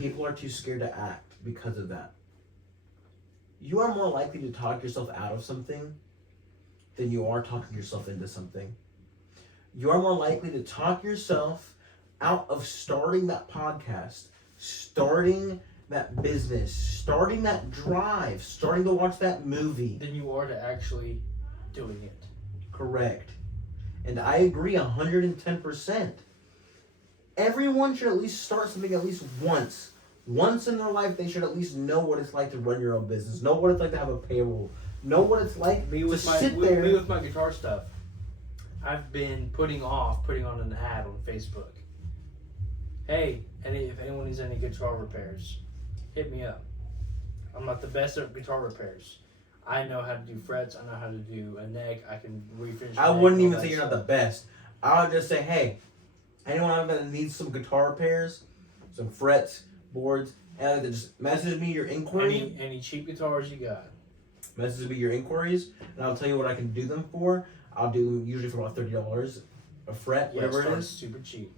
people are too scared to act because of that. You are more likely to talk yourself out of something than you are talking yourself into something. You are more likely to talk yourself out of starting that podcast, starting that business, starting that drive, starting to watch that movie, than you are to actually doing it. Correct. And I agree 110%. Everyone should at least start something at least once. Once in their life, they should at least know what it's like to run your own business. Know what it's like to have a payroll. Know what it's like me to with my sit there. Me with my guitar stuff. I've been putting on an ad on Facebook. Hey, if anyone needs any guitar repairs, hit me up. I'm not the best at guitar repairs. I know how to do frets. I know how to do a neck. I can refinish. I wouldn't even say you're not the best. I would just say, hey, anyone out there that needs some guitar repairs, some frets, boards, and just message me your inquiry. Any cheap guitars you got. Message me your inquiries, and I'll tell you what I can do them for. I'll do them usually for about $30 a fret, whatever it is. Super cheap.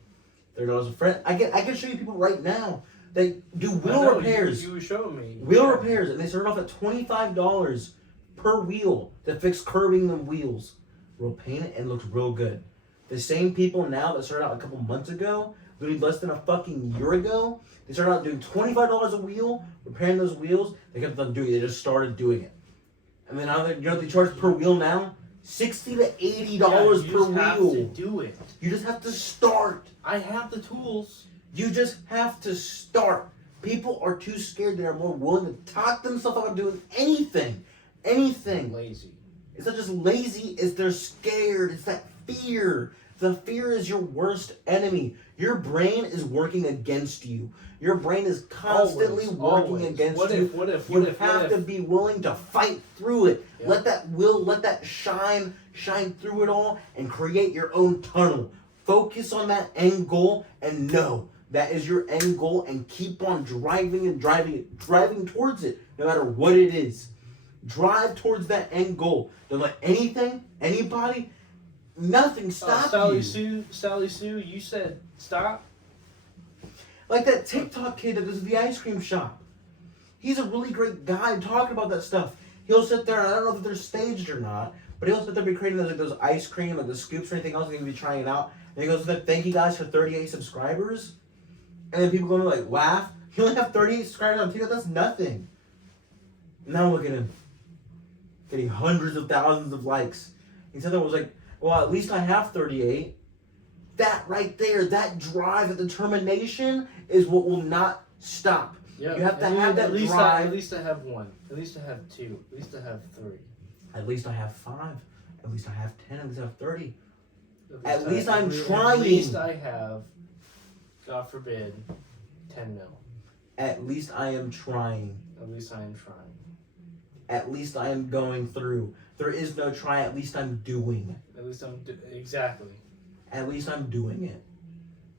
$30 a fret. I can show you people right now. They do wheel repairs. You were showing me. Wheel repairs, and they start off at $25 per wheel to fix curbing the wheels. Real paint it and looks real good. The same people now that started out a couple months ago, literally less than a fucking year ago, they started out doing $25 a wheel, repairing those wheels. They kept on doing it. They just started doing it. And then now, they charge per wheel now? $60 to $80 per wheel. You have to do it. You just have to start. I have the tools. You just have to start. People are too scared. They are more willing to talk themselves out of doing anything. Anything. Lazy. It's not just lazy, it's they're scared. It's that fear. The fear is your worst enemy. Your brain is working against you. Your brain is constantly working against you. You have to be willing to fight through it. Yeah. Let that shine through it all and create your own tunnel. Focus on that end goal and know that is your end goal and keep on driving towards it, no matter what it is. Drive towards that end goal. Don't let anything, anybody, nothing stop you. Sally Sue, you said stop? Like that TikTok kid that does the ice cream shop. He's a really great guy talking about that stuff. He'll sit there, and I don't know if they're staged or not, but he'll sit there and be creating those ice cream, like the scoops or anything else, and he'll be trying it out. And he goes, thank you guys for 38 subscribers. And then people go to like laugh. He only have 38 subscribers on TikTok, that's nothing. Now look at him. Getting hundreds of thousands of likes. He said that was like, well, at least I have 38. That right there, that drive, that determination is what will not stop. Yep. You have to have that drive. At least I have one. At least I have two. At least I have three. At least I have 5. At least I have 10. At least I have 30. At least I'm trying. At least I have, God forbid, 10 mil. At least I am trying. At least I am trying. At least I am going through. There is no try. At least I'm doing. At least exactly. At least I'm doing it.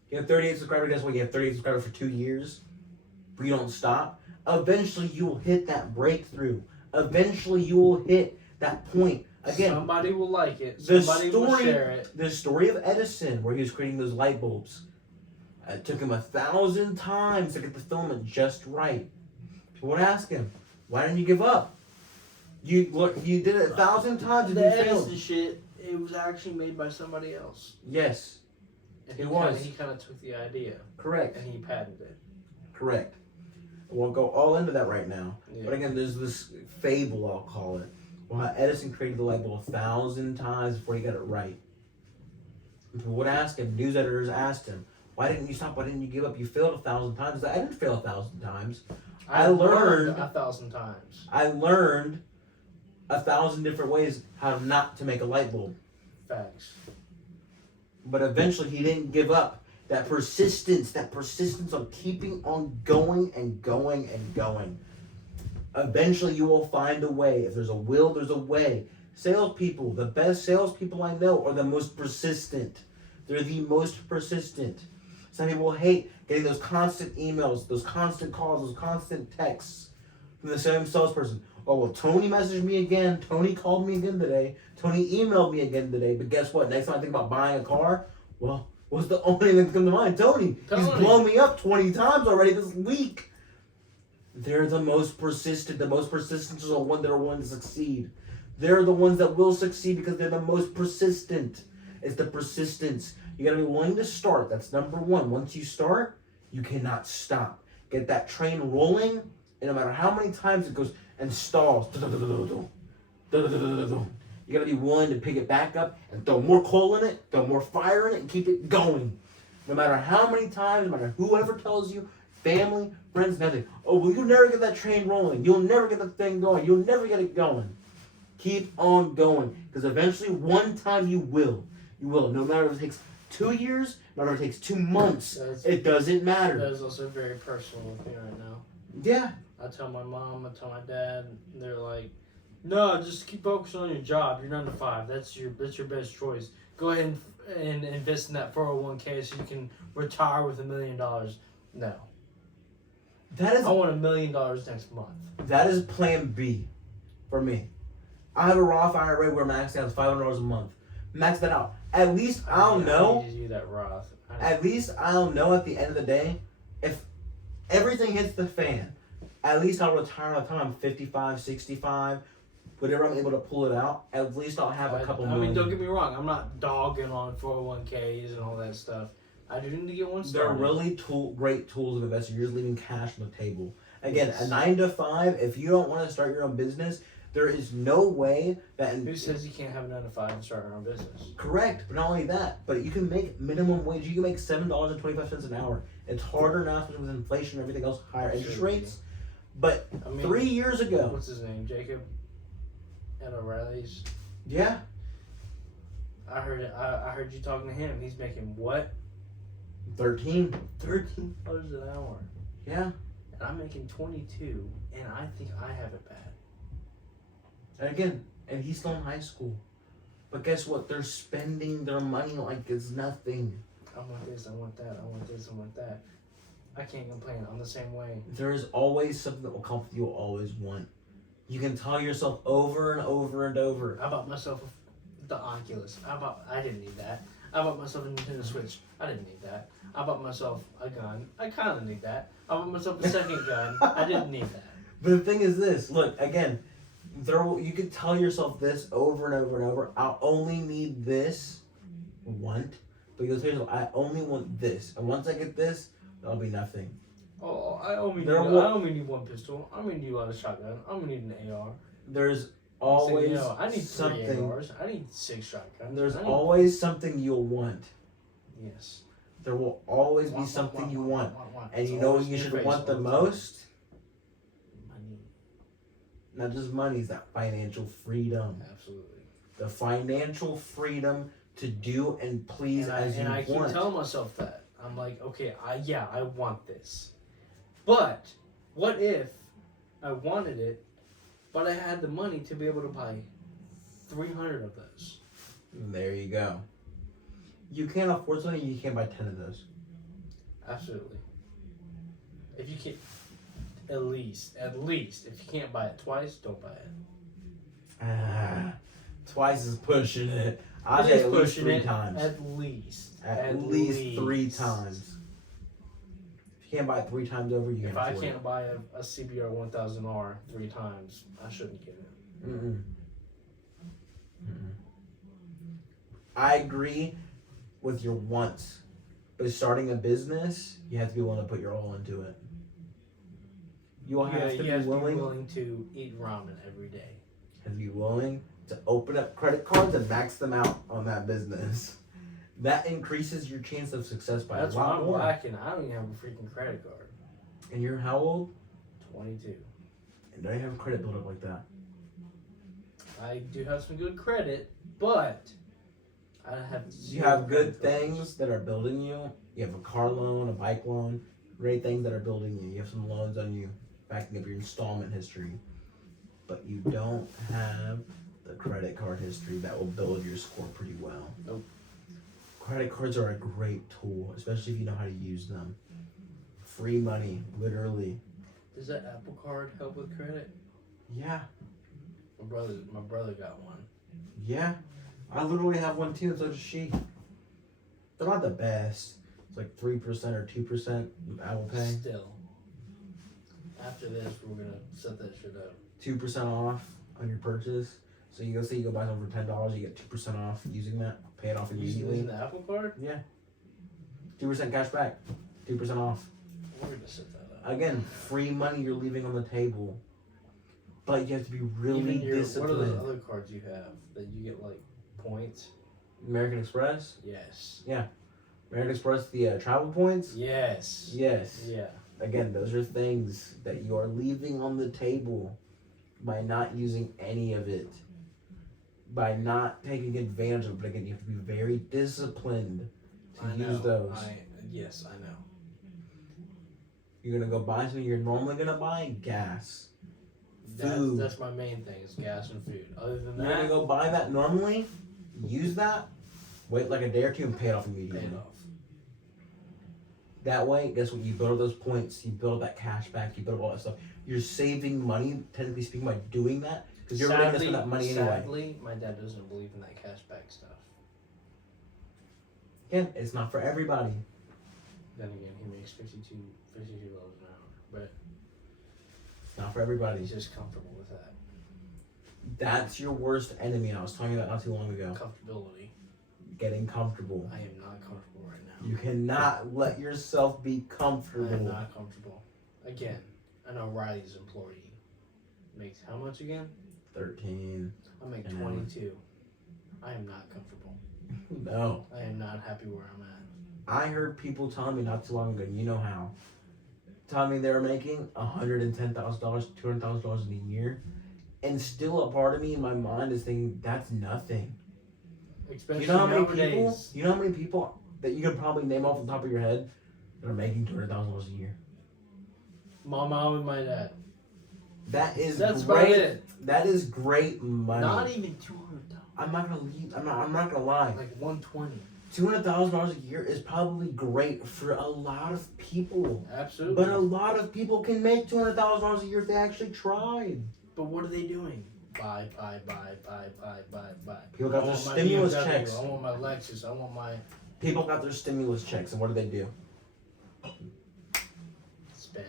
You have 38 subscribers. Guess what? You have 38 subscribers for 2 years. But you don't stop. Eventually, you will hit that breakthrough. Eventually, you will hit that point. Again, somebody will like it. Somebody will share it. The story of Edison, where he was creating those light bulbs. It took him 1,000 times to get the filament just right. People would ask him, "Why didn't you give up? You did it 1,000 times and you failed." Edison shit, it was actually made by somebody else. Yes, it was. He kind of took the idea. Correct. And he patented it. Correct. I won't go all into that right now. Yeah. But again, there's this fable, I'll call it. Well, Edison created the light bulb 1,000 times before he got it right. People would ask him, news editors asked him, "Why didn't you stop? Why didn't you give up? You failed 1,000 times." I didn't fail 1,000 times. I learned 1,000 times. I learned 1,000 different ways how not to make a light bulb. Facts. But eventually he didn't give up. That persistence on keeping on going and going and going. Eventually you will find a way. If there's a will, there's a way. Salespeople, the best salespeople I know are the most persistent. They're the most persistent. Some people hate getting those constant emails, those constant calls, those constant texts from the same salesperson. Oh, well, Tony messaged me again. Tony called me again today. Tony emailed me again today. But guess what? Next time I think about buying a car, well, was the only thing that come to mind. Tony. He's blown me up 20 times already this week. They're the most persistent. The most persistent are the ones that are willing to succeed. They're the ones that will succeed because they're the most persistent. It's the persistence. You gotta be willing to start. That's number one. Once you start, you cannot stop. Get that train rolling, and no matter how many times it goes and stalls, you gotta be willing to pick it back up and throw more coal in it, throw more fire in it, and keep it going. No matter how many times, no matter whoever tells you, family, friends, nothing. Oh, well, you'll never get that train rolling. You'll never get the thing going. You'll never get it going. Keep on going, because eventually, one time you will. You will. No matter if it takes 2 years, no matter if it takes 2 months, it doesn't matter. That is also very personal with me right now. Yeah. I tell my mom, I tell my dad, and they're like, no, just keep focusing on your job. You're 9 to 5. That's your best choice. Go ahead and invest in that 401k so you can retire with $1 million. No. I want $1 million next month. That is plan B for me. I have a Roth IRA where max out is $500 a month. Max that out. At least I'll know. I need to do that Roth. At least I'll know at the end of the day, if everything hits the fan, at least I'll retire by the time I'm 55, 65, whatever I'm able to pull it out. At least I'll have a couple million. I mean, don't get me wrong. I'm not dogging on 401ks and all that stuff. I do need to get one started. They're really great tools of investing. You're just leaving cash on the table. Again, a 9 to 5, if you don't want to start your own business, there is no way that... Who says you can't have a 9 to 5 and start your own business? Correct, but not only that, but you can make minimum wage. You can make $7.25 an hour. It's harder now, especially with inflation and everything else, higher interest rates. But 3 years ago... What's his name? Jacob? At O'Reilly's? Yeah. I heard you talking to him. He's making what? $13 an hour. Yeah. And I'm making 22, and I think I have it bad. And again, and he's still in high school. But guess what? They're spending their money like it's nothing. I want this, I want that, I want this, I want that. I can't complain. I'm the same way. There is always something that will come with you will always want. You can tell yourself over and over and over. I bought myself the Oculus. I didn't need that. I bought myself a Nintendo Switch. I didn't need that. I bought myself a gun. I kind of need that. I bought myself a second gun. I didn't need that. But the thing is this. Look, again, you can tell yourself this over and over and over. I'll only need this. But you'll tell yourself, I only want this. And once I get this, that'll be nothing. Oh, I only need one pistol. I only need a shotgun. I only need an AR. There's always I need something. 3 ARs. I need 6 shotguns. There's always something you'll want. Yes. There will always be something you want. And you know what you should want the most? Money. Not just money, it's that financial freedom. Absolutely. The financial freedom to do and please as you want. And I keep telling myself that. I'm like, okay, I want this. But what if I wanted it, but I had the money to be able to buy 300 of those? There you go. You can't afford something, you can't buy 10 of those. Absolutely. If you can't, at least, if you can't buy it twice, don't buy it. Twice is pushing it. I'll say at least 3 times. At least. At least 3 times. If you can't buy it 3 times over, you can't afford it. If I can't buy a CBR 1000R 3 times, I shouldn't get it. I agree with your wants, but starting a business, you have to be willing to put your all into it. You have to be willing to eat ramen every day. You have to be willing to open up credit cards and max them out on that business. That increases your chance of success by a lot more. That's why I'm lacking. I don't even have a freaking credit card. And you're how old? 22. And don't you have a credit build up like that? I do have some good credit, but I have. You have good things that are building you. You have a car loan, a bike loan, great things that are building you. You have some loans on you, backing up your installment history. But you don't have the credit card history that will build your score pretty well. Nope. Credit cards are a great tool, especially if you know how to use them. Free money, literally. Does that Apple Card help with credit? Yeah. My brother got one. Yeah. I literally have one too, and so does she. They're not the best. It's like 3% or 2% Apple Pay. Still. After this, we're gonna set that shit up. 2% off on your purchase. So you go buy something for $10, you get 2% off using that. Pay it off immediately. Using the Apple Card? Yeah. 2% cash back. 2% off. We're gonna set that up. Again, free money you're leaving on the table. But you have to be really Even your, disciplined. what are the other cards you have that you get like points? American Express? Yes. American Express, the travel points? Yes. Yes. Yeah. Again, those are things that you are leaving on the table by not using any of it. By not taking advantage of it. But again, you have to be very disciplined to use those. Yes, I know. You're going to go buy something you're normally going to buy? Gas. Food. That's my main thing is gas and food. Other than You're that, going to go buy that normally, use that, wait like a day or two and pay it off immediately. pay it off. That way, guess what? You build up those points, you build up that cash back, you build up all that stuff. You're saving money, technically speaking, by doing that, because you're already going to spend that money anyway. Sadly, my dad doesn't believe in that cash back stuff. Again, it's not for everybody. Then again, he makes $52 an hour, but It's not for everybody. he's just comfortable with that. That's your worst enemy. I was talking about not too long ago. Comfortability. Getting comfortable. I am not comfortable right now. You cannot let yourself be I am comfortable. not comfortable. Again, I know Riley's employee makes how much again? 13. I make an 22. I am not comfortable. No. I am not happy where I'm at. I heard people telling me not too long ago, you know how, telling me they were making $110,000, $200,000 in a year, and still a part of me in my mind is thinking that's nothing. Especially You know how many nowadays. people? You know how many people that you could probably name off the top of your head that are making $200,000 a year? My mom and my dad. That's That's great. about it. That is great money. Not even 200,000. I'm not gonna leave. I'm not gonna lie. Like 120. $200,000 a year is probably great for a lot of people. Absolutely. But a lot of people can make $200,000 a year if they actually tried. But what are they doing? Buy. People got I their want my stimulus BMW, checks. I want my Lexus. I want my People got their stimulus checks, and what do? spend.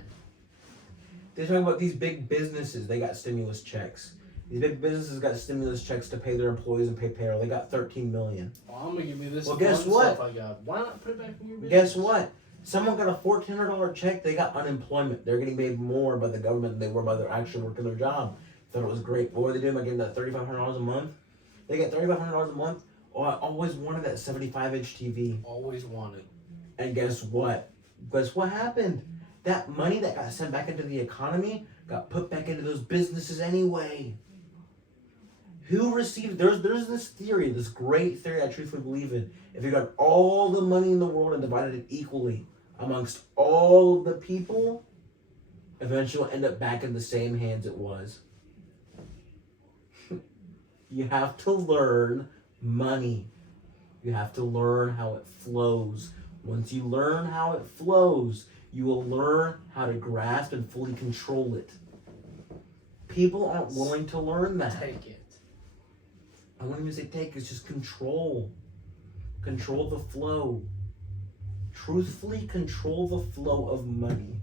They're talking about these big businesses. They got stimulus checks. These big businesses got stimulus checks to pay their employees and pay payroll. They got $13 million. Well, I'm gonna give you this. Well, fun guess what? Stuff I got. Why not put it back in your business? Guess what? Someone got a $1,400 check. They got unemployment. They're getting paid more by the government than they were by their actually working their job. Thought it was great. What were they doing by getting that $3,500 a month? They get $3,500 a month. Oh, I always wanted that 75-inch TV. Always wanted. And guess what? Guess what happened? That money that got sent back into the economy got put back into those businesses anyway. Who received? There's this theory, this great theory I truthfully believe in. If you got all the money in the world and divided it equally amongst all of the people, eventually it'll end up back in the same hands it was. You have to learn money. You have to learn how it flows. Once you learn how it flows, you will learn how to grasp and fully control it. People aren't willing to learn that. Take it. I wouldn't even say take, it's just control. Control the flow. Truthfully control the flow of money.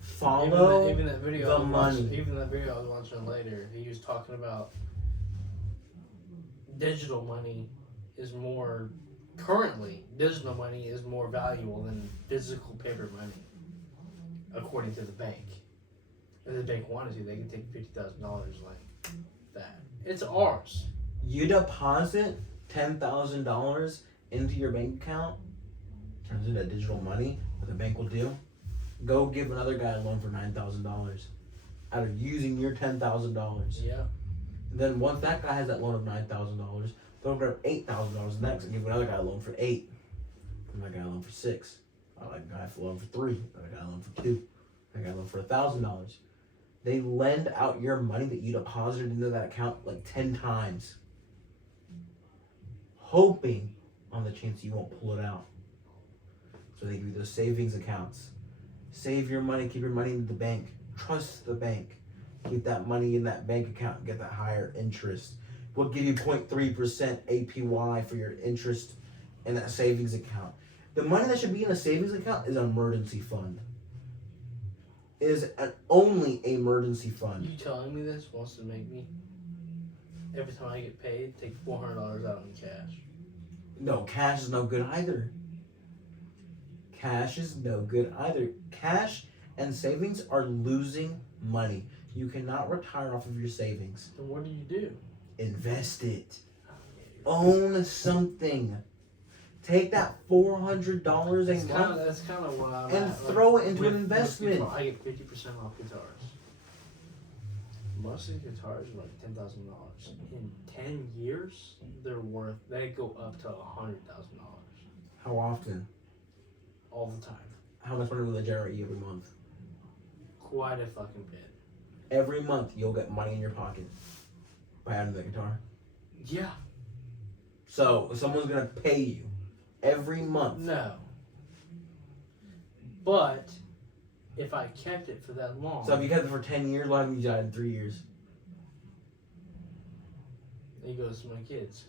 Follow even that video the I was money. watching, even that video I was watching later, he was talking about digital money is more valuable than physical paper money, according to the bank. If the bank wanted to, they could take $50,000 like that. It's ours. You deposit $10,000 into your bank account, turns into digital money. What the bank will do? Go give another guy a loan for $9,000 out of using your $10,000. Yeah. Then once that guy has that loan of $9,000, they'll grab $8,000 next and give another guy a loan for $8,000. Another guy a loan for $6,000. Another guy a loan for $3,000. Another guy a loan for $2,000. Another guy a loan for $1,000. They lend out your money that you deposited into that account like 10 times, hoping on the chance you won't pull it out. So they give you those savings accounts. Save your money, keep your money in the bank. Trust the bank. Keep that money in that bank account and get that higher interest. We'll give you 0.3% APY for your interest in that savings account. The money that should be in a savings account is an emergency fund. It is only an emergency fund. You telling me this wants to make me, every time I get paid, take $400 out in cash? No, cash is no good either. Cash is no good either. Cash and savings are losing money. You cannot retire off of your savings. Then what do you do? Invest it. Own something. Take that $400 That's and kind of what I'm and at. throw it into an investment. I get 50% off guitars. Most of the guitars are like $10,000. In 10 years, they go up to $100,000. How often? All the time. How much money will they generate you every month? Quite a fucking bit. Every month you'll get money in your pocket by adding the guitar. Yeah. So someone's gonna pay you every month. No. But if I kept it for that long. So if you kept it for 10 years, why haven't you died in 3 years? It goes to my kids.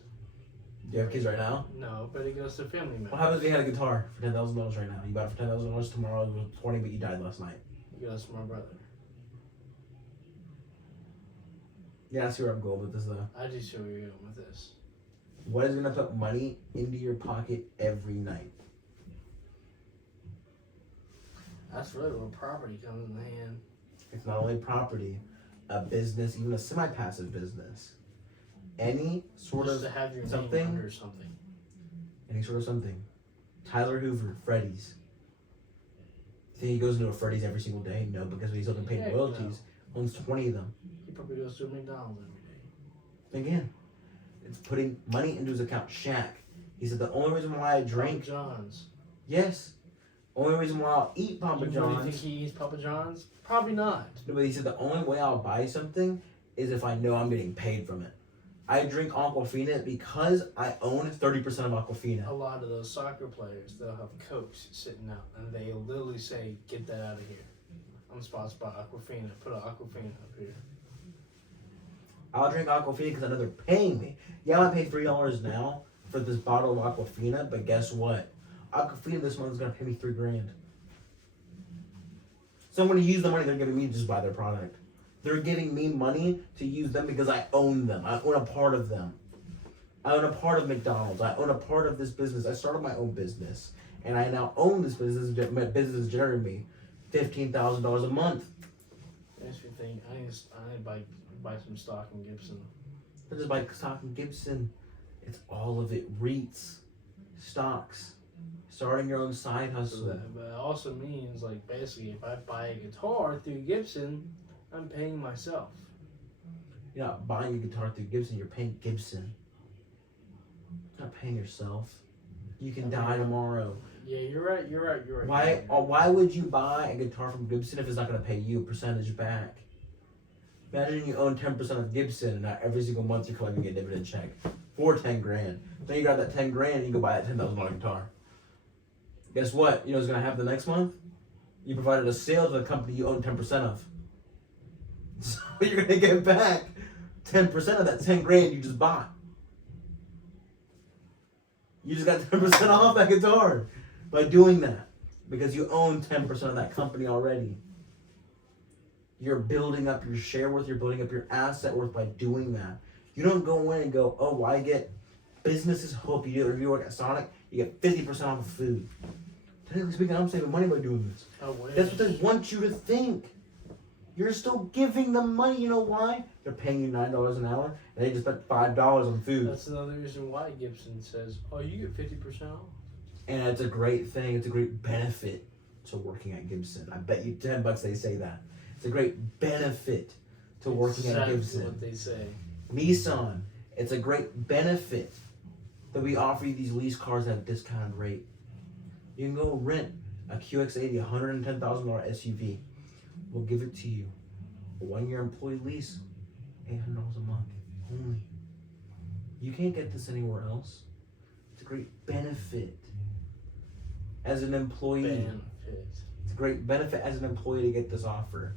Do you have kids right now? No, but it goes to family members. What happens if you had a guitar for $10,000 right now? You bought it for $10,000 tomorrow, it was 20, but you died last night. It goes to my brother. Yeah, I see where I'm going with this though. I just see where you're going with this. What is gonna put money into your pocket every night? That's really where property comes in hand. It's not only property, a business, even a semi-passive business. Any sort Just of to have your something. name under something. Any sort of something. Tyler Hoover, Freddy's. You think he goes into a Freddy's every single day? No, because he's only paying Heck royalties. Owns 20 of them. He probably goes to a McDonald's every day. Again, it's putting money into his account. Shaq, he said the only reason why I drink. Papa John's. Yes. Only reason why I'll eat Papa You John's. really think he eats Papa John's? Probably not. No, but he said the only way I'll buy something is if I know I'm getting paid from it. I drink Aquafina because I own 30% of Aquafina. A lot of those soccer players, they'll have Cokes sitting out, and they literally say, "Get that out of here. I'm sponsored by Aquafina. Put an Aquafina up here." I'll drink Aquafina because I know they're paying me. Yeah, I pay $3 now for this bottle of Aquafina, but guess what? Aquafina this month is gonna pay me $3,000. So I'm gonna use the money they're giving me to just buy their product. They're giving me money to use them because I own them. I own a part of them. I own a part of McDonald's. I own a part of this business. I started my own business, and I now own this business. My business is generating me $15,000 a month. Makes me think I need to buy some stock in Gibson. But just by stock and Gibson, it's all of it. REITs, stocks, starting your own side So hustle. but it also means, like, basically, if I buy a guitar through Gibson, I'm paying myself. You're not buying a guitar through Gibson. You're paying Gibson. You're not paying yourself. You can die tomorrow. Yeah, you're right. Why would you buy a guitar from Gibson if it's not going to pay you a percentage back? Imagine you own 10% of Gibson, and now every single month you're collecting a dividend check for $10,000. Then you got that $10,000, and you go buy that $10,000 guitar. Guess what? You know what's going to happen the next month? You provided a sale to the company you own 10% of. So you're going to get back 10% of that $10,000 you just bought. You just got 10% off that guitar by doing that because you own 10% of that company already. You're building up your share worth, you're building up your asset worth by doing that. You don't go in and go, oh, I get businesses hope you do. If you work at Sonic, you get 50% off of food. Technically speaking, I'm saving money by doing this. That's what they want you to think. You're still giving them money. You know why? They're paying you $9 an hour, and they just spent $5 on food. That's another reason why Gibson says, "Oh, you get 50% off." And it's a great thing. It's a great benefit to working at Gibson. I bet you $10 they say that. It's a great benefit to working at Gibson. What they say. Nissan. It's a great benefit that we offer you these lease cars at a discounted rate. You can go rent a QX80, $110,000 SUV. We'll give it to you. A 1-year employee lease, $800 a month only. You can't get this anywhere else. It's a great benefit as an employee. It's a great benefit as an employee to get this offer.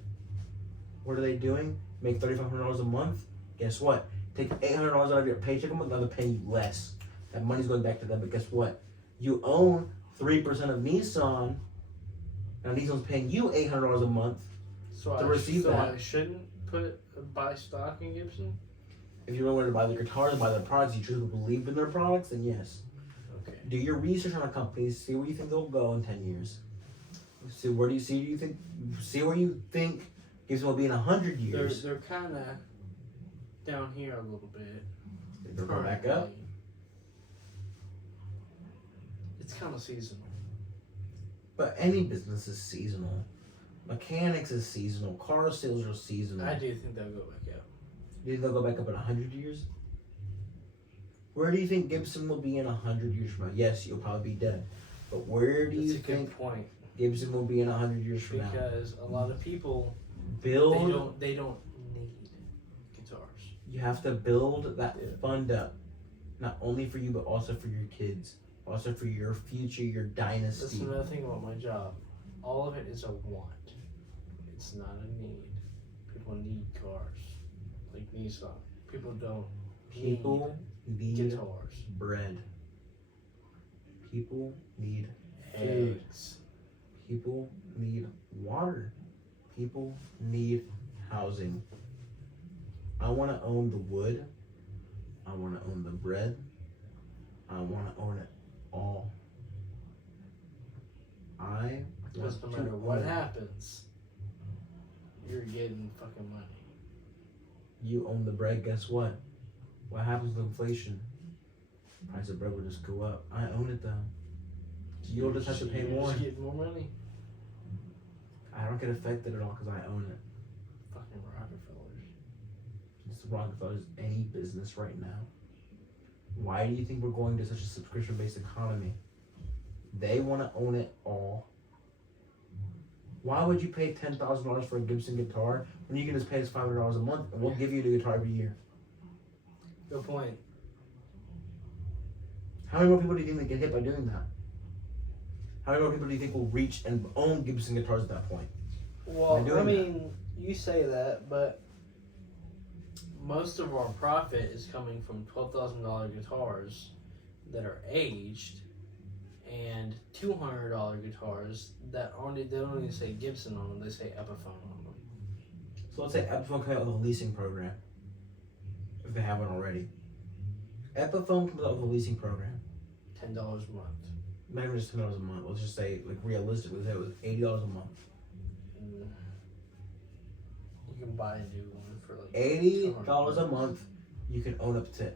What are they doing? Make $3,500 a month? Guess what? Take $800 out of your paycheck a month, now they're paying you less. That money's going back to them, but guess what? You own 3% of Nissan. Now Nissan's paying you $800 a month So to receive that. I shouldn't buy stock in Gibson? If you're willing to buy their guitars and buy their products, you truly believe in their products, then yes. Okay. Do your research on a company, see where you think they'll go in 10 years. See where you think Gibson will be in 100 years. They're kind of down here a little bit. They'll go back up. It's kind of seasonal. But any business is seasonal. Mechanics is seasonal. Car sales are seasonal. I do think they'll go back up. Do you think they'll go back up in 100 years? Where do you think Gibson will be in 100 years from now? Yes, you'll probably be dead. But where do you That's a think good point. Gibson will be in 100 years from now? Because a lot of people Build. they don't need guitars. You have to build that fund up, not only for you but also for your kids, also for your future, your dynasty. That's another thing about my job. All of it is a want. It's not a need. People need cars, like Nissan. People don't. People need guitars, bread. People need eggs. People need water. People need housing. I want to own the wood. I want to own the bread. I want to own it all. Because no matter what happens, you're getting fucking money. You own the bread, guess what? What happens with inflation? Price of bread will just go up. I own it though. You'll just have to pay more. Just get more money. I don't get affected at all because I own it. Fucking Rockefellers. It's Rockefeller's any business right now. Why do you think we're going to such a subscription-based economy? They want to own it all. Why would you pay $10,000 for a Gibson guitar when you can just pay us $500 a month and we'll give you the guitar every year? Good point. How many more people do you think they get hit by doing that? How many more people do you think will reach and own Gibson guitars at that point? Well, I mean, you say that, but most of our profit is coming from $12,000 guitars that are aged and $200 guitars that they don't even say Gibson on them, they say Epiphone on them. So let's say Epiphone comes out with a leasing program, if they haven't already. Epiphone comes out with a leasing program. $10 a month. Not even just $10 a month. Let's just say, like realistically, say it was $80 a month. You can buy a new one for like $80 a month. You can own up to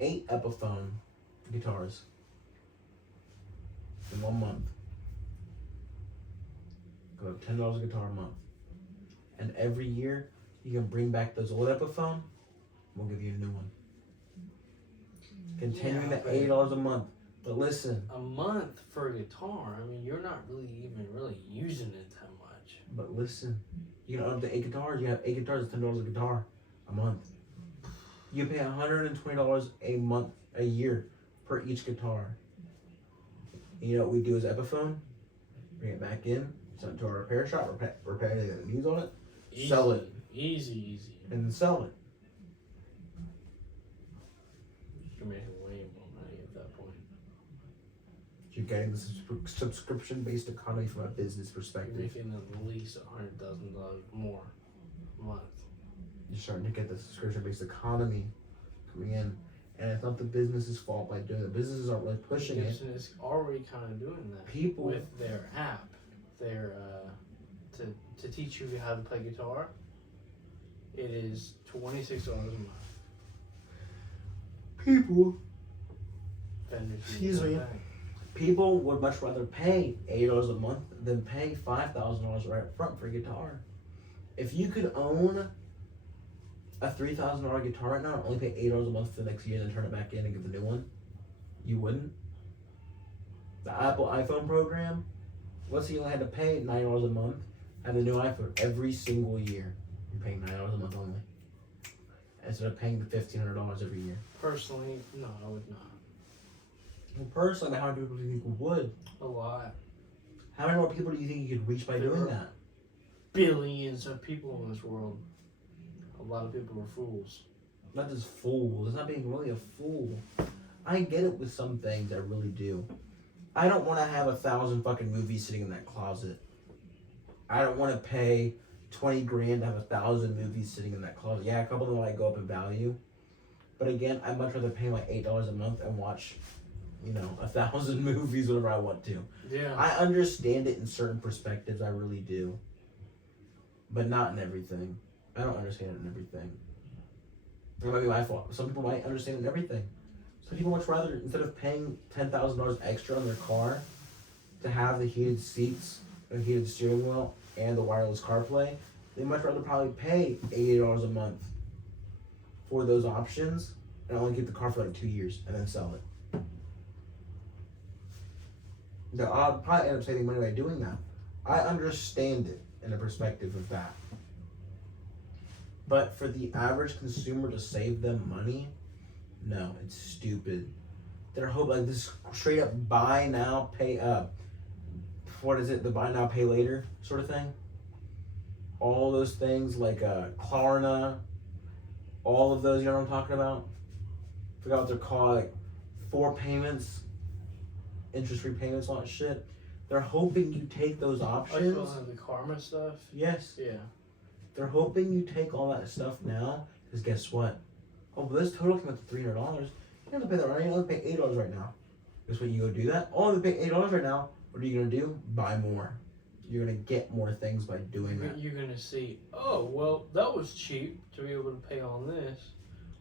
8 Epiphone guitars in 1 month. Go up $10 a guitar a month, and every year you can bring back those old Epiphone. We'll give you a new one. Continuing at $80 a month. But listen. A month for a guitar. I mean, you're not really using it that much. But listen, you can own up to 8 guitars. You have 8 guitars. It's $10 a guitar a month. You pay $120 a month, a year, per each guitar. And you know what we do as Epiphone? Bring it back in, send it to our repair shop, repair anything that needs on it, sell it. Easy. And then sell it. You're making way more money at that point. You're getting the subscription-based economy from a business perspective. You're making at least $100,000 more a month. You're starting to get the subscription-based economy coming in. And it's not the business's fault by doing it. Businesses aren't really pushing it. Gibson is already kind of doing that. People with their app, to teach you how to play guitar. It is $26 a month. People. Vendors Excuse me. People would much rather pay $8 a month than pay $5,000 right up front for a guitar. If you could own a $3,000 guitar right now and only pay $8 a month for the next year and then turn it back in and get the new one, you wouldn't. The Apple iPhone program, let's say you only had to pay $9 a month, have the new iPhone every single year. You're paying $9 a month only, instead of paying the $1,500 every year. Personally, no, I would not. Well, personally, how many people do you think would? A lot. How many more people do you think you could reach by doing that? Billions of people in this world. A lot of people are fools. Not just fools. It's not being really a fool. I get it with some things, I really do. I don't want to have 1,000 fucking movies sitting in that closet. I don't want to pay 20 grand to have 1,000 movies sitting in that closet. Yeah, a couple of them might go up in value. But again, I'd much rather pay like $8 a month and watch, 1,000 movies whenever I want to. Yeah. I understand it in certain perspectives, I really do. But not in everything. I don't understand it in everything. It might be my fault. Some people might understand it in everything. Some people much rather, instead of paying $10,000 extra on their car to have the heated seats, the heated steering wheel, and the wireless CarPlay, they much rather probably pay $80 a month for those options and only keep the car for like 2 years and then sell it. I'll probably end up saving money by doing that. I understand it in the perspective of that. But for the average consumer to save them money, no, it's stupid. They're hoping like this straight up buy now, pay up. What is it? The buy now, pay later sort of thing. All those things like Klarna, all of those. You know what I'm talking about? Forgot what they're called. Like 4 payments, interest-free payments, all that shit. They're hoping you take those options. Like the karma stuff. Yes. Yeah. They're hoping you take all that stuff now, because guess what? Oh, but this total came out to $300. You don't have to pay that right now. You only pay $8 right now. Guess what? You go do that. Oh, you pay $8 right now. What are you gonna do? Buy more. You're gonna get more things by doing that. You're gonna see. Oh well, that was cheap to be able to pay on this.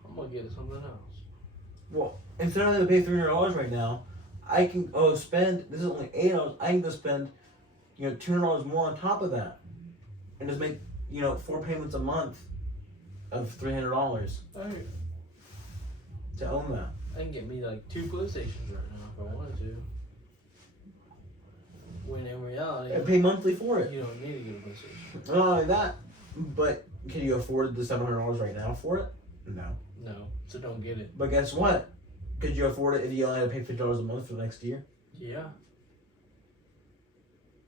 I'm gonna get something else. Well, instead of having to pay $300 right now, I can spend. This is only $8. I can go spend, $200 more on top of that, and just make 4 payments a month of $300 to own that. I can get me like 2 PlayStations right now if I wanted to. When in reality, And pay monthly for it. you don't need to get a PlayStation. Not only that, but can you afford the $700 right now for it? No. No, so don't get it. But guess what? Could you afford it if you only had to pay $50 a month for the next year? Yeah.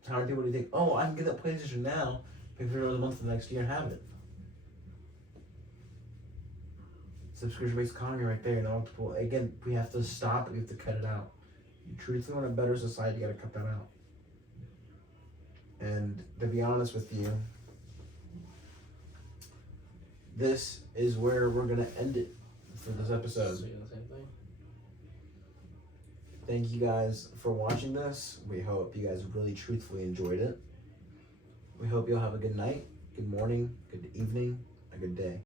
How many people do you think, oh, I can get that PlayStation now, pay $50 a month for the next year and have it? Subscription-based economy right there. Again, we have to stop it. We have to cut it out. You truthfully want a better society, you got to cut that out. And to be honest with you, this is where we're going to end it for this episode. So, the same thing. Thank you guys for watching this. We hope you guys really truthfully enjoyed it. We hope you'll have a good night, good morning, good evening, a good day.